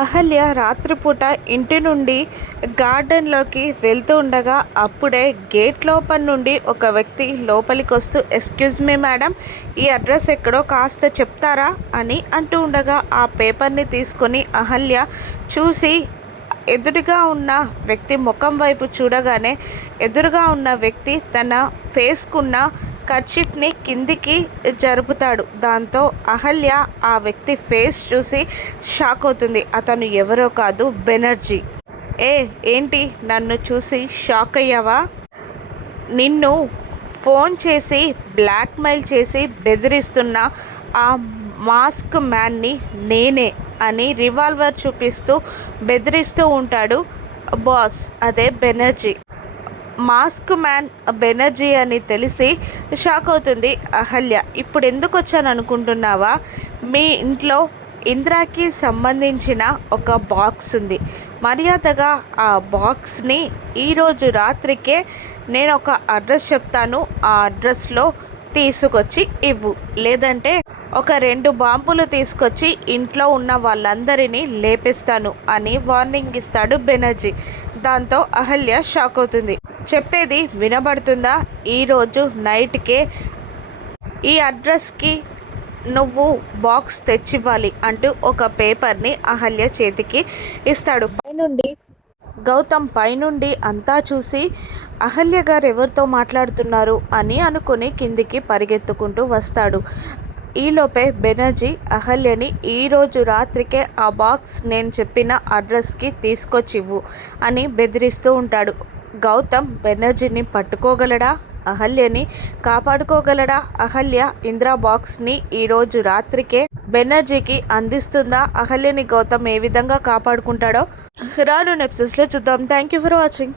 అహల్య రాత్రిపూట ఇంటి నుండి గార్డెన్లోకి వెళ్తూ ఉండగా అప్పుడే గేట్ లోపల నుండి ఒక వ్యక్తి లోపలికి వస్తూ ఎక్స్క్యూజ్ మీ మేడం, ఈ అడ్రస్ ఎక్కడో కాస్త చెప్తారా అని అంటూ ఉండగా ఆ పేపర్ని తీసుకొని అహల్య చూసి ఎదురుగా ఉన్న వ్యక్తి ముఖం వైపు చూడగానే ఎదురుగా ఉన్న వ్యక్తి తన ఫేస్కున్న కర్చీఫ్ని కిందికి జరుపుతాడు. దాంతో అహల్య ఆ వ్యక్తి ఫేస్ చూసి షాక్ అవుతుంది. అతను ఎవరో కాదు, బెనర్జీ. ఏంటి నన్ను చూసి షాక్ అయ్యావా? నిన్ను ఫోన్ చేసి బ్లాక్మెయిల్ చేసి బెదిరిస్తున్న ఆ మాస్క్ మ్యాన్ని నేనే అని రివాల్వర్ చూపిస్తూ బెదిరిస్తూ ఉంటాడు బాస్, అదే బెనర్జీ. మాస్క్ మ్యాన్ బెనర్జీ అని తెలిసి షాక్ అవుతుంది అహల్య. ఇప్పుడు ఎందుకు వచ్చాను అనుకుంటున్నావా? మీ ఇంట్లో ఇంద్రాకి సంబంధించిన ఒక బాక్స్ ఉంది. మర్యాదగా ఆ బాక్స్ని ఈరోజు రాత్రికే నేను ఒక అడ్రస్ చెప్తాను, ఆ అడ్రస్లో తీసుకొచ్చి ఇవ్వు, లేదంటే ఒక 2 బాంబులు తీసుకొచ్చి ఇంట్లో ఉన్న వాళ్ళందరినీ లేపేస్తాను అని వార్నింగ్ ఇస్తాడు బెనర్జీ. దాంతో అహల్య షాక్ అవుతుంది. చెప్పేది వినబడుతుందా? ఈరోజు నైట్కే ఈ అడ్రస్కి నువ్వు బాక్స్ తెచ్చివ్వాలి అంటూ ఒక పేపర్ని అహల్య చేతికి ఇస్తాడు. గౌతమ్ పైనుండి అంతా చూసి అహల్య గారు ఎవరితో మాట్లాడుతున్నారు అని అనుకుని కిందికి పరిగెత్తుకుంటూ వస్తాడు. ఈలోపే బెనర్జీ అహల్యని ఈరోజు రాత్రికే ఆ బాక్స్ నేను చెప్పిన అడ్రస్కి తీసుకొచ్చివ్వు అని బెదిరిస్తూ ఉంటాడు. గౌతమ్ బెనర్జీని పట్టుకోగలడా? అహల్యని కాపాడుకోగలడా? అహల్య ఇందిరా బాక్స్ని ఈరోజు రాత్రికే బెనర్జీకి అందిస్తుందా? అహల్యని గౌతమ్ ఏ విధంగా కాపాడుకుంటాడో రాను ఎపిసోడ్స్లో చూద్దాం. Thank you for watching.